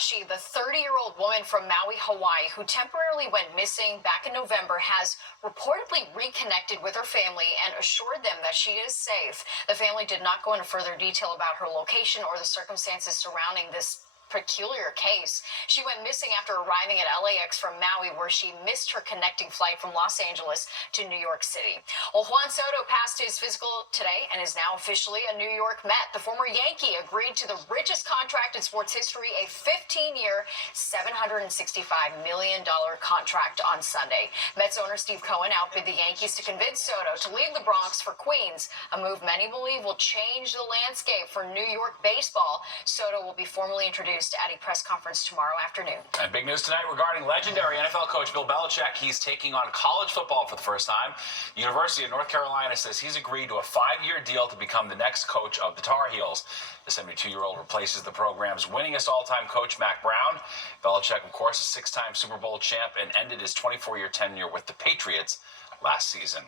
Takahashi, the 30-year-old woman from Maui, Hawaii, who temporarily went missing back in November, has reportedly reconnected with her family and assured them that she is safe. The family did not go into further detail about her location or the circumstances surrounding this peculiar case. She went missing after arriving at LAX from Maui, where she missed her connecting flight from Los Angeles to New York City. Well, Juan Soto passed his physical today and is now officially a New York Met. The former Yankee agreed to the richest contract in sports history, a 15-year, $765 million contract on Sunday. Mets owner Steve Cohen outbid the Yankees to convince Soto to leave the Bronx for Queens, a move many believe will change the landscape for New York baseball. Soto will be formally introduced at a press conference tomorrow afternoon. And big news tonight regarding legendary NFL coach Bill Belichick. He's taking on college football for the first time. The University of North Carolina says he's agreed to a 5-year deal to become the next coach of the Tar Heels. The 72-year-old replaces the program's winningest all-time coach, Mac Brown. Belichick, of course, a 6-time Super Bowl champ and ended his 24-year tenure with the Patriots last season.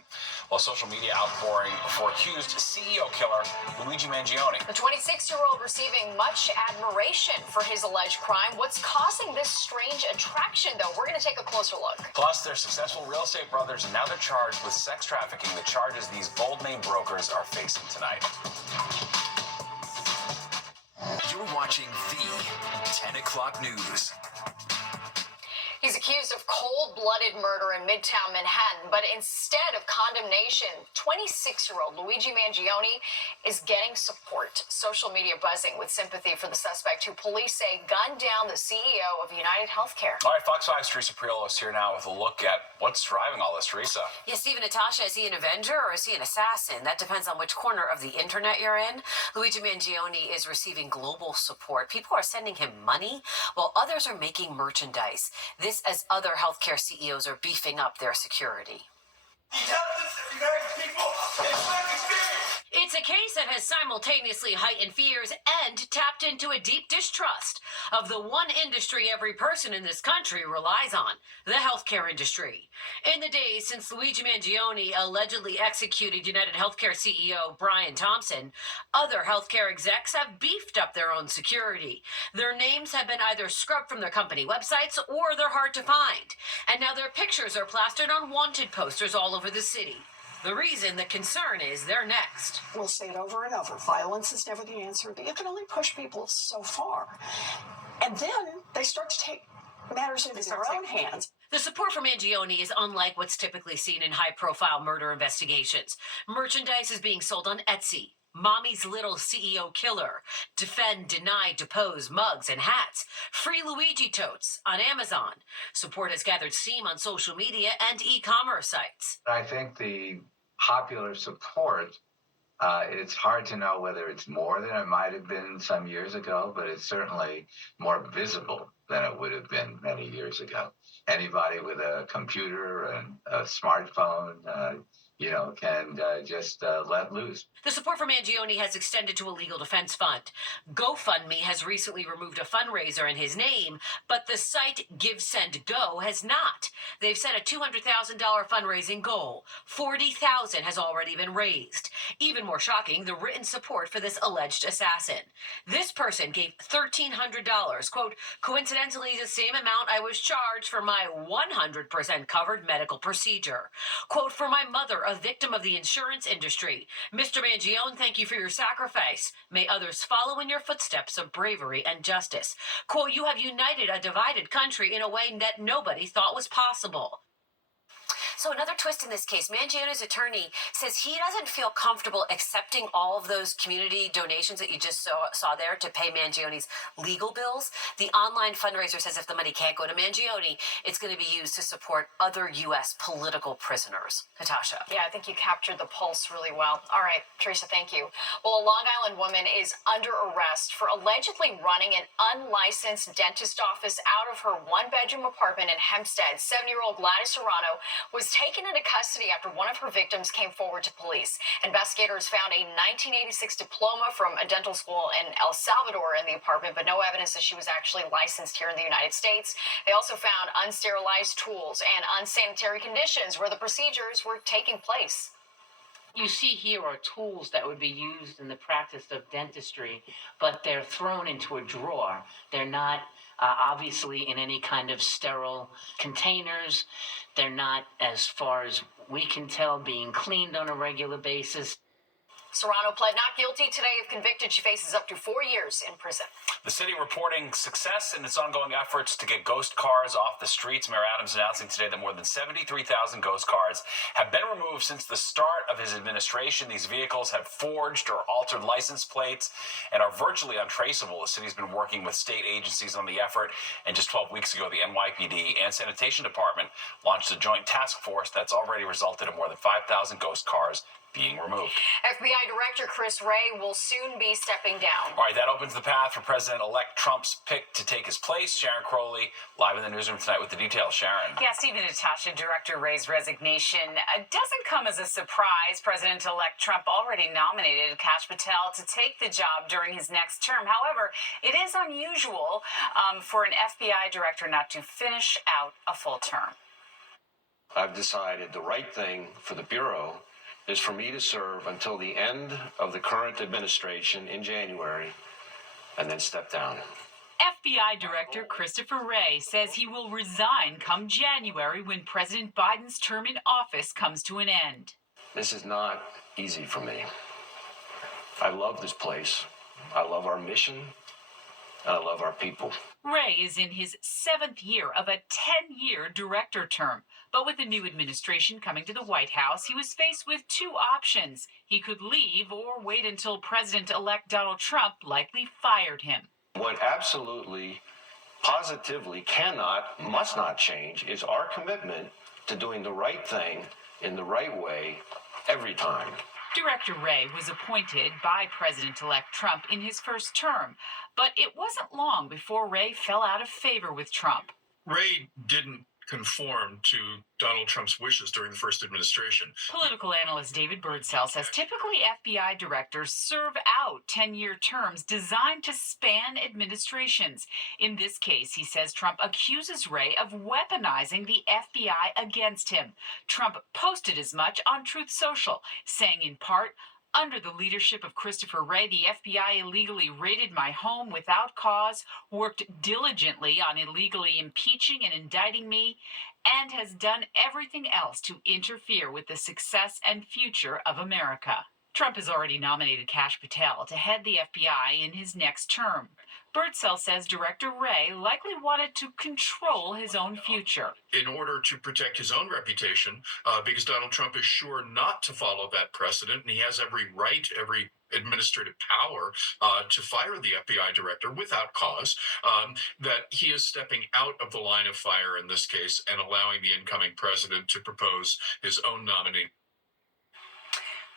Well, social media outpouring for accused CEO killer Luigi Mangione. The 26-year-old receiving much admiration for his alleged crime. What's causing this strange attraction, though? We're going to take a closer look. Plus, they're successful real estate brothers, and now they're charged with sex trafficking, the charges these bold-name brokers are facing tonight. You're watching the 10 o'clock news. He's accused of cold-blooded murder in Midtown Manhattan, but instead of condemnation, 26-year-old Luigi Mangione is getting support. Social media buzzing with sympathy for the suspect, who police say gunned down the CEO of United Healthcare. All right, Fox 5's Teresa Priolo is here now with a look at what's driving all this, Teresa. Yeah, Steve and Natasha, is he an avenger or is he an assassin? That depends on which corner of the internet you're in. Luigi Mangione is receiving global support. People are sending him money, while others are making merchandise. This as other healthcare CEOs are beefing up their security. It's a case that has simultaneously heightened fears and tapped into a deep distrust of the one industry every person in this country relies on, the healthcare industry. In the days since Luigi Mangione allegedly executed United Healthcare CEO Brian Thompson, other healthcare execs have beefed up their own security. Their names have been either scrubbed from their company websites or they're hard to find. And now their pictures are plastered on wanted posters all over the city. The reason, the concern is they're next. We'll say it over and over. Violence is never the answer. You can only push people so far. And then they start to take matters into their own hands. The support for Mangione is unlike what's typically seen in high-profile murder investigations. Merchandise is being sold on Etsy. Mommy's Little CEO Killer, Defend, Deny, Depose, mugs and hats, free Luigi totes on Amazon. Support has gathered steam on social media and e-commerce sites. I think the popular support, it's hard to know whether it's more than it might have been some years ago, but it's certainly more visible than it would have been many years ago. Anybody with a computer and a smartphone, can just let loose. The support for Mangione has extended to a legal defense fund. GoFundMe has recently removed a fundraiser in his name, but the site Give Send Go has not. They've set a $200,000 fundraising goal. $40,000 has already been raised. Even more shocking, the written support for this alleged assassin. This person gave $1,300, quote, coincidentally the same amount I was charged for my 100% covered medical procedure. Quote, for my mother, a victim of the insurance industry. Mr. Mangione, thank you for your sacrifice. May others follow in your footsteps of bravery and justice. Quote, you have united a divided country in a way that nobody thought was possible. So another twist in this case, Mangione's attorney says he doesn't feel comfortable accepting all of those community donations that you just saw there to pay Mangione's legal bills. The online fundraiser says if the money can't go to Mangione, it's going to be used to support other U.S. political prisoners. Natasha. Yeah, I think you captured the pulse really well. All right, Teresa, thank you. Well, a Long Island woman is under arrest for allegedly running an unlicensed dentist office out of her one-bedroom apartment in Hempstead. 7-year-old Gladys Serrano was taken into custody after one of her victims came forward to police. Investigators found a 1986 diploma from a dental school in El Salvador in the apartment, but no evidence that she was actually licensed here in the United States. They also found unsterilized tools and unsanitary conditions where the procedures were taking place. You see here are tools that would be used in the practice of dentistry, but they're thrown into a drawer. They're not obviously in any kind of sterile containers. They're not, as far as we can tell, being cleaned on a regular basis. Serrano pled not guilty today. If convicted, she faces up to 4 years in prison. The city reporting success in its ongoing efforts to get ghost cars off the streets. Mayor Adams announcing today that more than 73,000 ghost cars have been removed since the start of his administration. These vehicles have forged or altered license plates and are virtually untraceable. The city's been working with state agencies on the effort, and just 12 weeks ago, the NYPD and Sanitation Department launched a joint task force that's already resulted in more than 5,000 ghost cars being removed. FBI Director Chris Wray will soon be stepping down. All right, that opens the path for President-elect Trump's pick to take his place. Sharon Crowley, live in the newsroom tonight with the details. Sharon. Yeah, Stephen Natasha, Director Wray's resignation doesn't come as a surprise. President-elect Trump already nominated Kash Patel to take the job during his next term. However, it is unusual for an FBI director not to finish out a full term. I've decided the right thing for the Bureau is for me to serve until the end of the current administration in January and then step down. FBI Director Christopher Wray says he will resign come January when President Biden's term in office comes to an end. This is not easy for me. I love this place. I love our mission. And I love our people. Wray is in his 7th year of a 10-year director term. But with the new administration coming to the White House, he was faced with 2 options. He could leave or wait until President-elect Donald Trump likely fired him. What absolutely, positively must not change is our commitment to doing the right thing in the right way every time. Director Wray was appointed by President-elect Trump in his first term, but it wasn't long before Wray fell out of favor with Trump. Wray didn't conform to Donald Trump's wishes during the first administration. Political analyst David Birdsell says typically FBI directors serve out 10-year terms designed to span administrations. In this case, he says Trump accuses Wray of weaponizing the FBI against him. Trump posted as much on Truth Social, saying in part, "Under the leadership of Christopher Wray, the FBI illegally raided my home without cause, worked diligently on illegally impeaching and indicting me, and has done everything else to interfere with the success and future of America." Trump has already nominated Kash Patel to head the FBI in his next term. Birdsell says Director Wray likely wanted to control his own future. In order to protect his own reputation, because Donald Trump is sure not to follow that precedent, and he has every right, every administrative power to fire the FBI director without cause, that he is stepping out of the line of fire in this case and allowing the incoming president to propose his own nominee.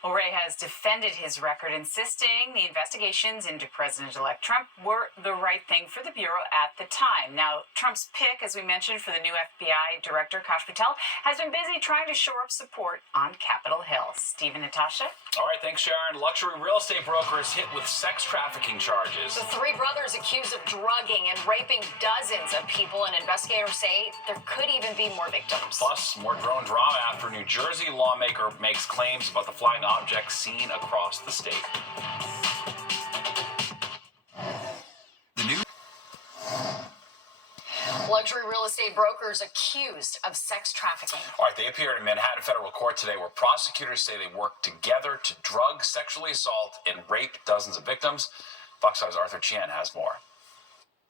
Well, Wray has defended his record, insisting the investigations into President-elect Trump were the right thing for the Bureau at the time. Now, Trump's pick, as we mentioned, for the new FBI director, Kash Patel, has been busy trying to shore up support on Capitol Hill. Stephen, Natasha? All right, thanks, Sharon. Luxury real estate brokers hit with sex trafficking charges. The 3 brothers accused of drugging and raping dozens of people, and investigators say there could even be more victims. Plus, more drone drama after a New Jersey lawmaker makes claims about the flying objects seen across the state. Luxury real estate brokers accused of sex trafficking. All right, they appeared in Manhattan federal court today where prosecutors say they worked together to drug, sexually assault, and rape dozens of victims. Fox 5's Arthur Chien has more.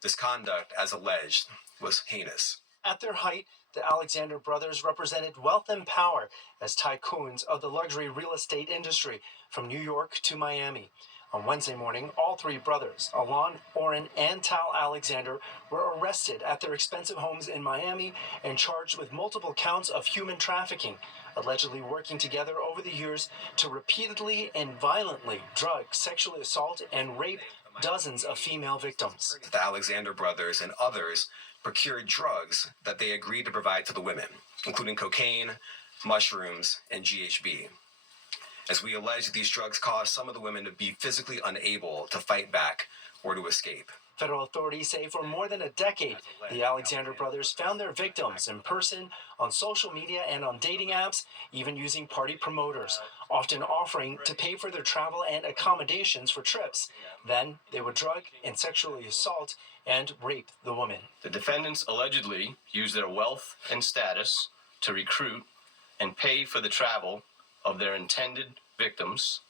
This conduct, as alleged, was heinous. At their height, the Alexander brothers represented wealth and power as tycoons of the luxury real estate industry from New York to Miami. On Wednesday morning, all 3 brothers, Alon, Oren, and Tal Alexander, were arrested at their expensive homes in Miami and charged with multiple counts of human trafficking, allegedly working together over the years to repeatedly and violently drug, sexually assault, and rape dozens of female victims. The Alexander brothers and others procured drugs that they agreed to provide to the women, including cocaine, mushrooms, and GHB. As we allege, these drugs caused some of the women to be physically unable to fight back or to escape. Federal authorities say for more than a decade, the Alexander brothers found their victims in person, on social media, and on dating apps, even using party promoters, often offering to pay for their travel and accommodations for trips. Then they would drug and sexually assault and rape the woman. The defendants allegedly used their wealth and status to recruit and pay for the travel of their intended victims,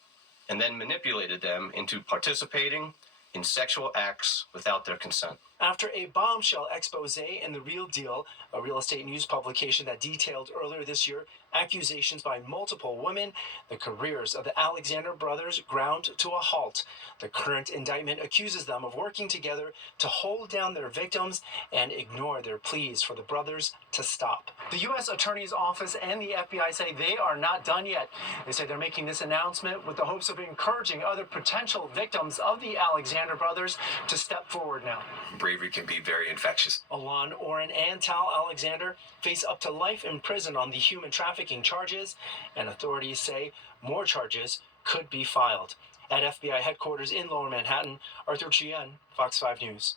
and then manipulated them into participating in sexual acts without their consent. After a bombshell expose in The Real Deal, a real estate news publication that detailed earlier this year accusations by multiple women, the careers of the Alexander brothers ground to a halt. The current indictment accuses them of working together to hold down their victims and ignore their pleas for the brothers to stop. The U.S. Attorney's Office and the FBI say they are not done yet. They say they're making this announcement with the hopes of encouraging other potential victims of the Alexander brothers to step forward now. Bravery can be very infectious. Alon Oren and Tal Alexander face up to life in prison on the human trafficking charges, and authorities say more charges could be filed. At FBI headquarters in Lower Manhattan, Arthur Chien, Fox 5 News.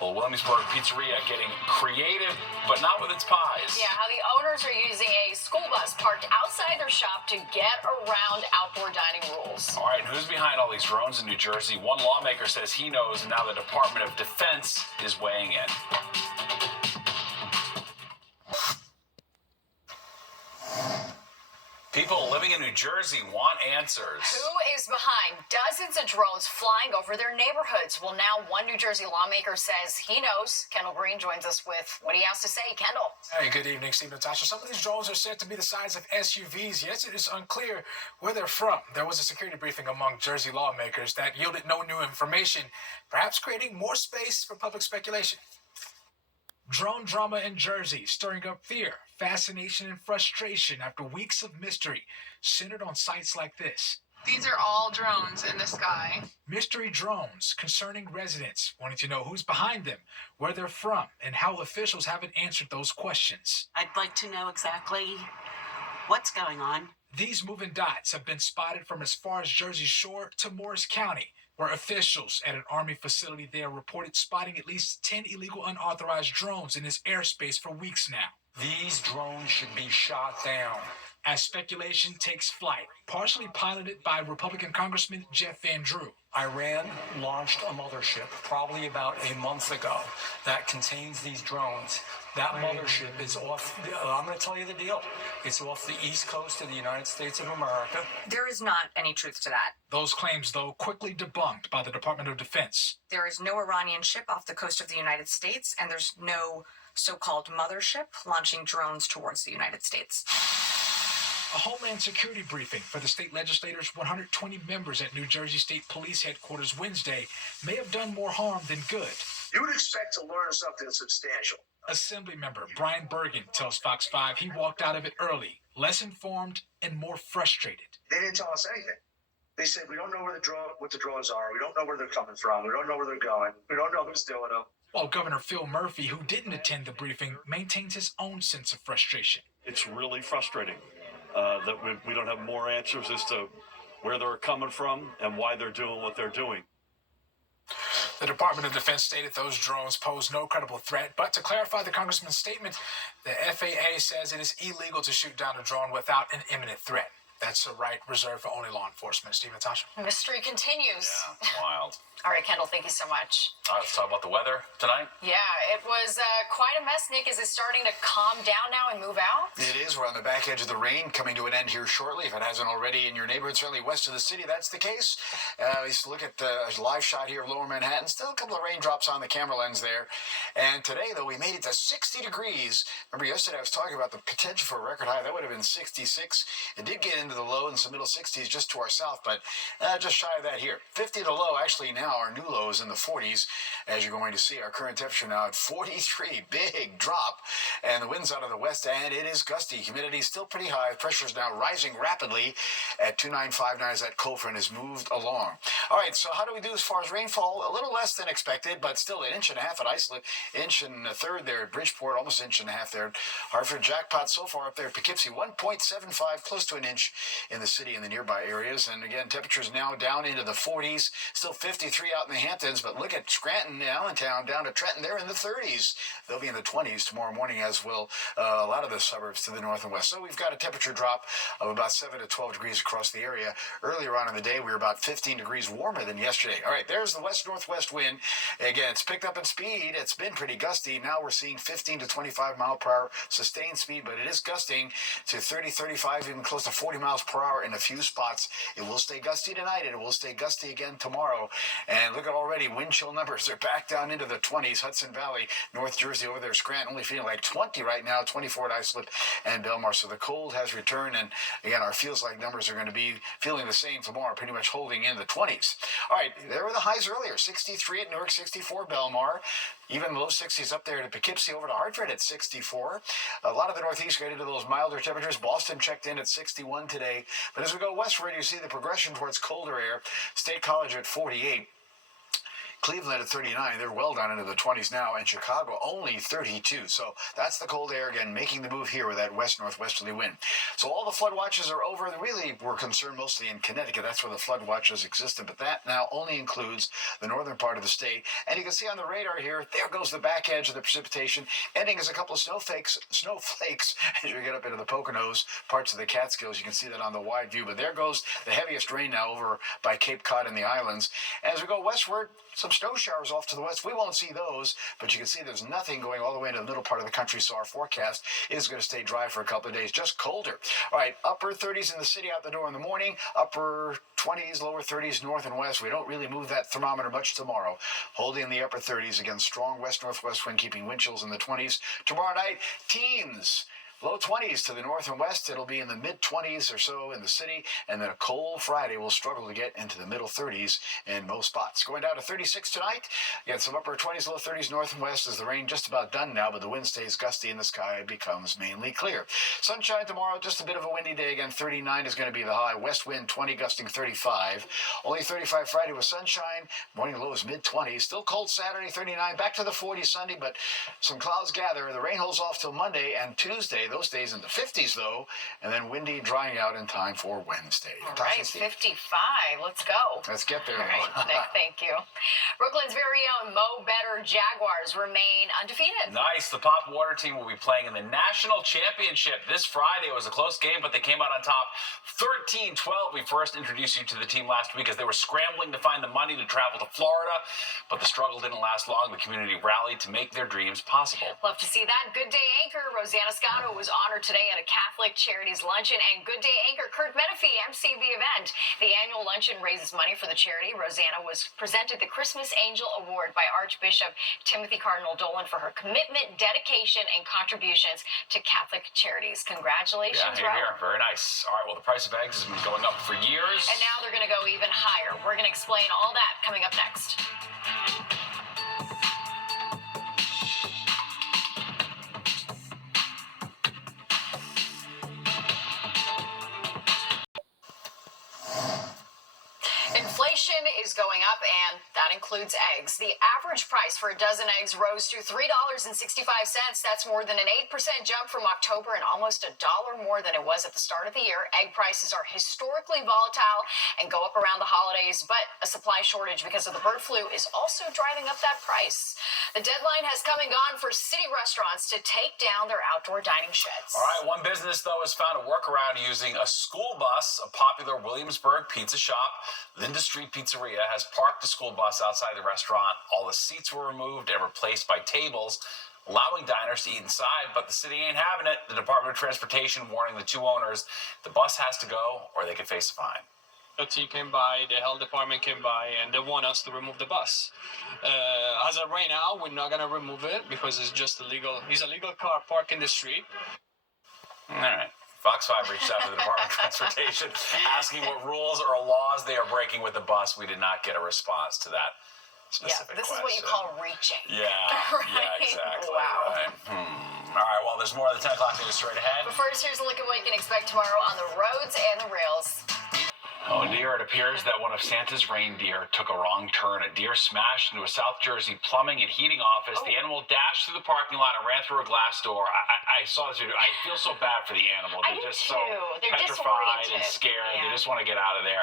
Well, Williamsburg Pizzeria getting creative, but not with its pies. Yeah, how the owners are using a school bus parked outside their shop to get around outdoor dining rules. All right, who's behind all these drones in New Jersey? One lawmaker says he knows, and now the Department of Defense is weighing in. People living in New Jersey want answers. Who is behind dozens of drones flying over their neighborhoods? Well, now one New Jersey lawmaker says he knows. Kendall Green joins us with what he has to say. Kendall. Hey, good evening, Steve and Natasha. Some of these drones are said to be the size of SUVs, yet it is unclear where they're from. There was a security briefing among Jersey lawmakers that yielded no new information, perhaps creating more space for public speculation. Drone drama in Jersey, stirring up fear, fascination, and frustration after weeks of mystery centered on sites like this. These are all drones in the sky. Mystery drones concerning residents, wanting to know who's behind them, where they're from, and how officials haven't answered those questions. I'd like to know exactly what's going on. These moving dots have been spotted from as far as Jersey Shore to Morris County, where officials at an Army facility there reported spotting at least 10 illegal unauthorized drones in its airspace for weeks now. These drones should be shot down. As speculation takes flight, partially piloted by Republican Congressman Jeff Van Drew. Iran launched a mothership probably about a month ago that contains these drones. That mothership is off, I'm going to tell you the deal. It's off the east coast of the United States of America. There is not any truth to that. Those claims, though, quickly debunked by the Department of Defense. There is no Iranian ship off the coast of the United States, and there's no so-called mothership launching drones towards the United States. A Homeland Security briefing for the state legislators' 120 members at New Jersey State Police Headquarters Wednesday may have done more harm than good. You would expect to learn something substantial. Assembly member Brian Bergen tells Fox 5 he walked out of it early, less informed and more frustrated. They didn't tell us anything. They said, we don't know where what the drones are. We don't know where they're coming from. We don't know where they're going. We don't know who's doing them. While Governor Phil Murphy, who didn't attend the briefing, maintains his own sense of frustration. It's really frustrating that we don't have more answers as to where they're coming from and why they're doing what they're doing. The Department of Defense stated those drones pose no credible threat, but to clarify the congressman's statement, the FAA says it is illegal to shoot down a drone without an imminent threat. That's a right reserved for only law enforcement. Steve, Natasha. Mystery continues. Yeah, wild. All right, Kendall, thank you so much. All right, let's talk about the weather tonight. Yeah, it was quite a mess, Nick. Is it starting to calm down now and move out? It is. We're on the back edge of the rain, coming to an end here shortly. If it hasn't already in your neighborhood, certainly west of the city, that's the case. Let's look at the live shot here of Lower Manhattan. Still a couple of raindrops on the camera lens there. And today, though, we made it to 60 degrees. Remember yesterday I was talking about the potential for a record high. That would have been 66. It did get into the low and some middle 60s just to our south, but just shy of that here. 50 to low, actually now our new lows in the 40s, as you're going to see. Our current temperature now at 43, big drop, and the wind's out of the west, and it is gusty. Humidity is still pretty high. Pressure is now rising rapidly at 2959 as that cold front has moved along. All right, so how do we do as far as rainfall? A little less than expected, but still an inch and a half at Islip, inch and a third there at Bridgeport, almost an inch and a half there at Hartford. Jackpot so far up there at Poughkeepsie, 1.75, close to an inch in the city and the nearby areas. And again, temperatures now down into the 40s, still 53 out in the Hamptons. But look at Scranton, Allentown, down to Trenton. They're in the 30s. They'll be in the 20s tomorrow morning, as will a lot of the suburbs to the north and west. So we've got a temperature drop of about 7 to 12 degrees across the area. Earlier on in the day, we were about 15 degrees warmer than yesterday. All right, there's the west-northwest wind. Again, it's picked up in speed. It's been pretty gusty. Now we're seeing 15 to 25 mile per hour sustained speed, but it is gusting to 30, 35, even close to 40 miles per hour in a few spots. It will stay gusty tonight, and it will stay gusty again tomorrow. And look at already, wind chill numbers. They're back down into the 20s. Hudson Valley, North Jersey over there, Scranton, only feeling like 20 right now, 24 at Islip and Belmar. So the cold has returned, and again, our feels like numbers are going to be feeling the same tomorrow, pretty much holding in the 20s. All right, there were the highs earlier, 63 at Newark, 64 Belmar. Even low 60s up there to Poughkeepsie, over to Hartford at 64. A lot of the Northeast got into those milder temperatures. Boston checked in at 61 today. But as we go westward, you see the progression towards colder air. State College at 48. Cleveland at 39, they're well down into the 20s now, and Chicago only 32. So that's the cold air again making the move here with that west-northwesterly wind. So all the flood watches are over. Really, we're concerned mostly in Connecticut. That's where the flood watches existed, but that now only includes the northern part of the state. And you can see on the radar here, there goes the back edge of the precipitation, ending as a couple of snowflakes as you get up into the Poconos, parts of the Catskills. You can see that on the wide view, but there goes the heaviest rain now over by Cape Cod and the islands. As we go westward, some snow showers off to the west. We won't see those, but you can see there's nothing going all the way into the middle part of the country, so our forecast is going to stay dry for a couple of days, just colder. All right, upper 30s in the city out the door in the morning, upper 20s, lower 30s north and west. We don't really move that thermometer much tomorrow. Holding in the upper 30s, again, strong west-northwest wind, keeping wind chills in the 20s. Tomorrow night, teens. Low 20s to the north and west. It'll be in the mid-20s or so in the city. And then a cold Friday will struggle to get into the middle 30s in most spots. Going down to 36 tonight. Again, some upper 20s, low 30s north and west as the rain just about done now, but the wind stays gusty and the sky becomes mainly clear. Sunshine tomorrow, just a bit of a windy day. Again, 39 is going to be the high. West wind 20, gusting 35. Only 35 Friday with sunshine. Morning lows mid-20s. Still cold Saturday, 39. Back to the 40s Sunday, but some clouds gather. The rain holds off till Monday and Tuesday. Those days in the 50s, though, and then windy, drying out in time for Wednesday. All right, 55. Let's go. Let's get there. All right, Nick, thank you. Brooklyn's very own Mo Better Jaguars remain undefeated. Nice. The Pop Water team will be playing in the National Championship this Friday. It was a close game, but they came out on top 13-12. We first introduced you to the team last week as they were scrambling to find the money to travel to Florida, but the struggle didn't last long. The community rallied to make their dreams possible. Love to see that. Good Day anchor Rosanna Scotto was honored today at a Catholic Charities luncheon, and Good Day anchor Kurt Menefee emceed the event. The annual luncheon raises money for the charity. Rosanna was presented the Christmas Angel Award by Archbishop Timothy Cardinal Dolan for her commitment, dedication, and contributions to Catholic charities. Congratulations, Yeah, here. Very nice. All right, well, the price of eggs has been going up for years. And now they're going to go even higher. We're going to explain all that coming up next. Inflation is going up, and that includes eggs. The average price for a dozen eggs rose to $3.65. That's more than an 8% jump from October and almost $1 more than it was at the start of the year. Egg prices are historically volatile and go up around the holidays, but a supply shortage because of the bird flu is also driving up that price. The deadline has come and gone for city restaurants to take down their outdoor dining sheds. All right, one business, though, has found a workaround using a school bus. A popular Williamsburg pizza shop, Linda Street Pizzeria, has parked the school bus outside the restaurant. All the seats were removed and replaced by tables, allowing diners to eat inside, but the city ain't having it. The Department of Transportation warning the two owners the bus has to go or they could face a fine. The came by, the health department came by, and they want us to remove the bus. As of right now, we're not gonna remove it because it's just illegal. It's a legal car parked in the street. All right. Fox 5 reached out to the Department of Transportation asking what rules or laws they are breaking with the bus. We did not get a response to that specific this question. is what you call reaching. Yeah, Right? yeah, exactly. Wow. Right. All right, well, there's more of the 10 o'clock news straight ahead. But first, here's a look at what you can expect tomorrow on the roads and the rails. Oh dear, it appears that one of Santa's reindeer took a wrong turn. A deer smashed into a South Jersey plumbing and heating office. The animal dashed through the parking lot and ran through a glass door. I saw this video. I feel so bad for the animal. I They're do just too. so They're petrified disoriented. and scared. Yeah. They just want to get out of there.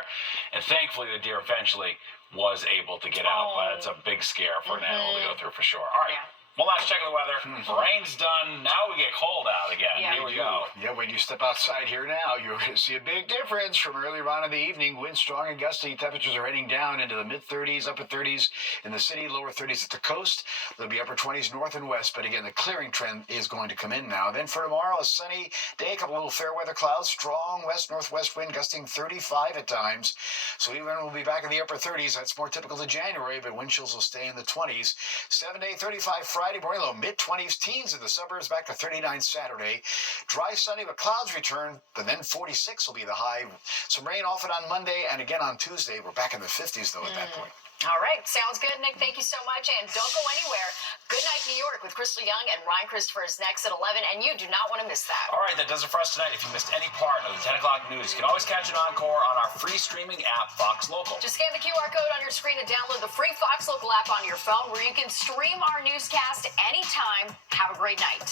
And thankfully, the deer eventually was able to get out, but it's a big scare for an animal to go through for sure. All right. One last check of the weather. Rain's done. Now we get cold out again. Here we go. Yeah, when you step outside here now, you're going to see a big difference from earlier on in the evening. Winds strong and gusty. Temperatures are heading down into the mid-30s, upper 30s in the city, lower 30s at the coast. There'll be upper 20s north and west, but again, the clearing trend is going to come in now. Then for tomorrow, a sunny day, a couple little fair weather clouds, strong west-northwest wind gusting 35 at times. So even we'll be back in the upper 30s. That's more typical to January, but wind chills will stay in the 20s. 7-day, 35 Friday, morning low, mid-20s, teens in the suburbs, back to 39 Saturday. Dry, sunny, but clouds return, but then 46 will be the high. Some rain off and on Monday, and again on Tuesday. We're back in the 50s, though, at that point. All right, sounds good, Nick. Thank you so much, and don't go anywhere. Good Night New York with Crystal Young and Ryan Christopher is next at 11, and you do not want to miss that. All right, that does it for us tonight. If you missed any part of the 10 o'clock news, you can always catch an encore on our free streaming app, Fox Local. Just scan the QR code on your screen to download the free Fox Local app on your phone, where you can stream our newscast anytime. Have a great night.